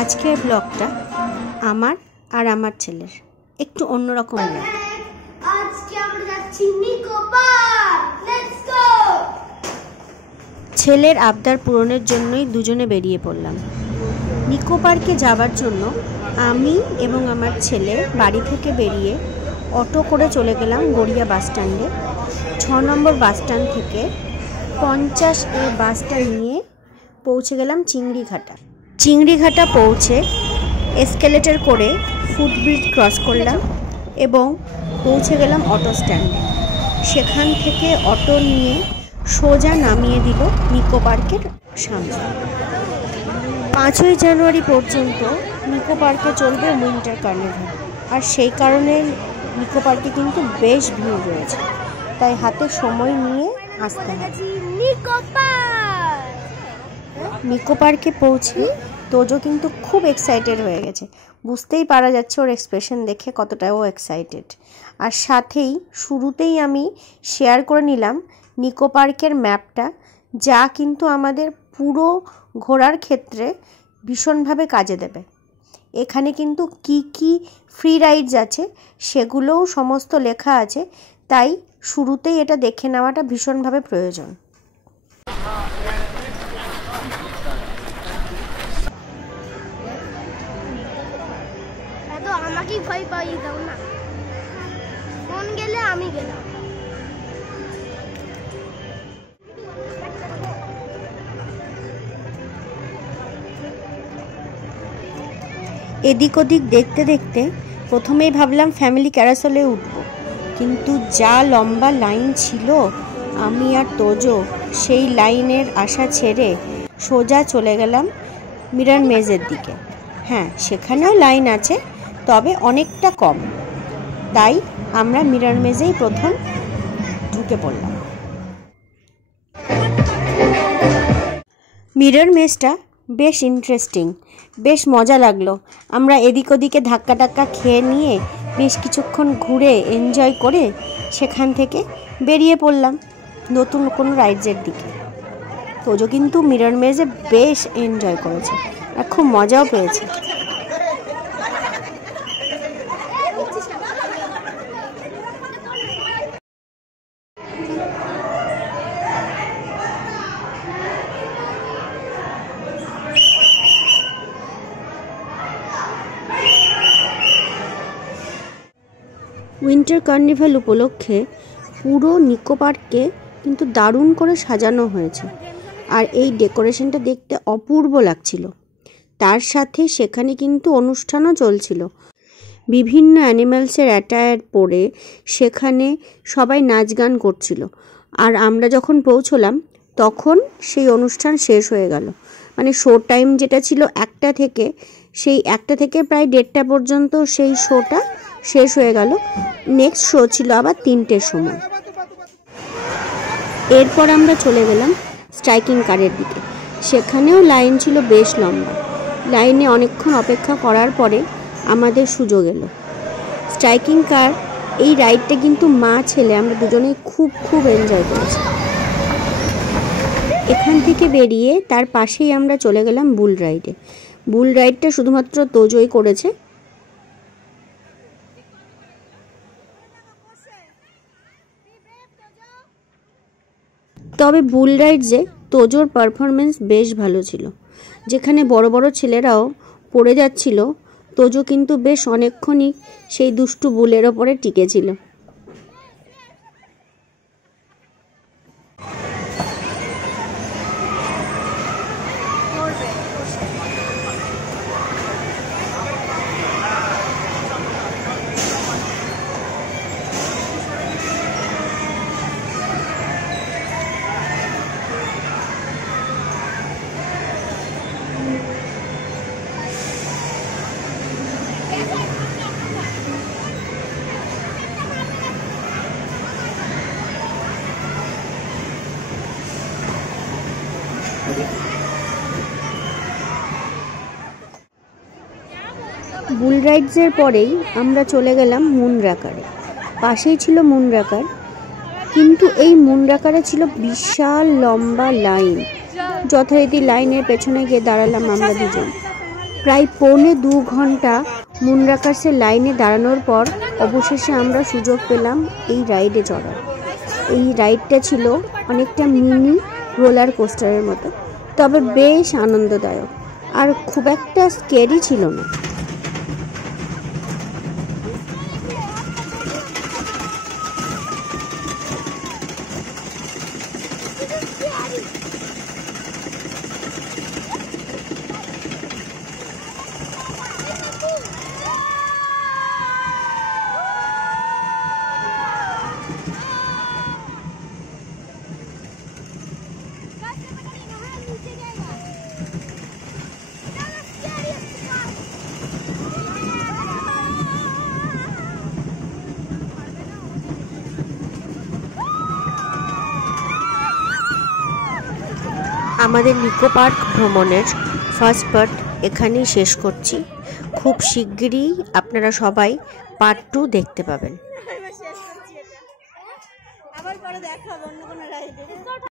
আজকের ব্লগটা আমার আর আমার ছেলের একটু অন্যরকম। আজকে আমরা যাচ্ছি নিকো পার্ক। Let's go. ছেলের আবদার পূরণের জন্যই দুজনে বেরিয়ে পড়লাম। নিকো পার্কে যাওয়ার জন্য আমি এবং আমার ছেলে বাড়ি থেকে বেরিয়ে অটো করে চলে গেলাম গড়িয়া বাস স্ট্যান্ডে। 6 নম্বর বাস স্ট্যান্ড থেকে 50 বাসটা নিয়ে পৌঁছে গেলাম চিংড়িঘাটা। চিংড়িঘাটা পৌঁছে এসকেলেটর করে ফুটব্রিজ ক্রস করলাম এবং পৌঁছে গেলাম অটো স্ট্যান্ডে। সেখান থেকে অটো নিয়ে সোজা নামিয়ে দিল নিকো পার্কের সামনে। 5ই জানুয়ারি পর্যন্ত নিকো পার্কে চলবে উইন্টার কার্নিভাল, আর সেই কারণে নিকো পার্কে কিন্তু বেশ ভিড় রয়েছে, তাই হাতে সময় নিয়ে আসতে হবে। নিকো পার্কে পৌঁছে তোজো কিন্তু খুব এক্সাইটেড হয়ে গেছে, বুঝতেই পারা যাচ্ছে ওর এক্সপ্রেশন দেখে কতটা ও এক্সাইটেড। আর সাথেই শুরুতেই আমি শেয়ার করে নিলাম নিকো পার্কের ম্যাপটা, যা কিন্তু আমাদের পুরো ঘোরার ক্ষেত্রে ভীষণভাবে কাজে দেবে। এখানে কিন্তু কি কি ফ্রি রাইডস আছে সেগুলোও সমস্ত লেখা আছে, তাই শুরুতেই এটা দেখে নেওয়াটা ভীষণভাবে প্রয়োজন। আমাকে ভয় পাইয়ে দাও না, কোন গেলে আমি গেলাম। এদিক ওদিক দেখতে দেখতে প্রথমেই ভাবলাম ফ্যামিলি ক্যারাসলে উঠব, কিন্তু যা লম্বা লাইন ছিল, আমি আর তোজো সেই লাইনের আশা ছেড়ে সোজা চলে গেলাম মিরর মেজের দিকে। হ্যাঁ, সেখানেও লাইন আছে, তবে অনেকটা কম, তাই আমরা মিরর মেজেই প্রথম ঢুকে পড়লাম। মিরর মেজটা বেশ ইন্টারেস্টিং, বেশ মজা লাগলো। আমরা এদিক ওদিকে ধাক্কা টাক্কা খেয়ে নিয়ে বেশ কিছুক্ষণ ঘুরে এনজয় করে সেখান থেকে বেরিয়ে পড়লাম নতুন কোনো রাইডসের দিকে। তোজো কিন্তু মিরর মেজে বেশ এনজয় করেছে আর খুব মজাও পেয়েছে। উইন্টার কার্নিভাল উপলক্ষে পুরো নিকো পার্ককে কিন্তু দারুণ করে সাজানো হয়েছে, আর এই ডেকোরেশনটা দেখতে অপূর্ব লাগছিল। তার সাথে সেখানে কিন্তু অনুষ্ঠানও চলছিল। বিভিন্ন অ্যানিম্যালসের অ্যাটায়ার পরে সেখানে সবাই নাচ গান করছিল, আর আমরা যখন পৌঁছলাম তখন সেই অনুষ্ঠান শেষ হয়ে গেল। মানে শো টাইম যেটা ছিল 1টা থেকে, সেই 1টা থেকে প্রায় 1:30 পর্যন্ত সেই শোটা শেষ হয়ে গেল। নেক্সট শো ছিল আবার 3টের সময়। এরপর আমরা চলে গেলাম স্ট্রাইকিং কারের দিকে। সেখানেও লাইন ছিল বেশ লম্বা। লাইনে অনেকক্ষণ অপেক্ষা করার পরে আমাদের সুযোগ এলো। স্ট্রাইকিং কার এই রাইডটা কিন্তু মা ছেলে আমরা দুজনেই খুব এনজয় করেছি। এখান থেকে বেরিয়ে তার পাশেই আমরা চলে গেলাম বুল রাইডে। বুল রাইডটা শুধুমাত্র তোজোই করেছে। তবে বুল রাইডসে তোজোর পারফরমেন্স বেশ ভালো ছিল। যেখানে বড় বড় ছেলেরাও পড়ে যাচ্ছিল, তোজো কিন্তু বেশ অনেকক্ষণই সেই দুষ্টু বুলের ওপরে টিকেছিল। বুল রাইডসের পরেই আমরা চলে গেলাম মুন রাকারে। পাশেই ছিল মুন রাকার, কিন্তু এই মুন রাকারে ছিল বিশাল লম্বা লাইন। যথারীতি লাইনের পেছনে গিয়ে দাঁড়ালাম আমরা দুজন। প্রায় 1.25 ঘন্টা মুনরাকার্সের লাইনে দাঁড়ানোর পর অবশেষে আমরা সুযোগ পেলাম এই রাইডে চড়ার। এই রাইডটা ছিল অনেকটা মিনি রোলার কোস্টারের মতো, তবে বেশ আনন্দদায়ক আর খুব একটা স্ক্যারি ছিল না। আমাদের নিকো পার্ক ভ্রমণের ফার্স্ট পার্ট এখানেই শেষ করছি। খুব শিগগিরই আপনারা সবাই পার্ট 2 দেখতে পাবেন। আবার পরে দেখা হবে অন্য কোনো রাইডে।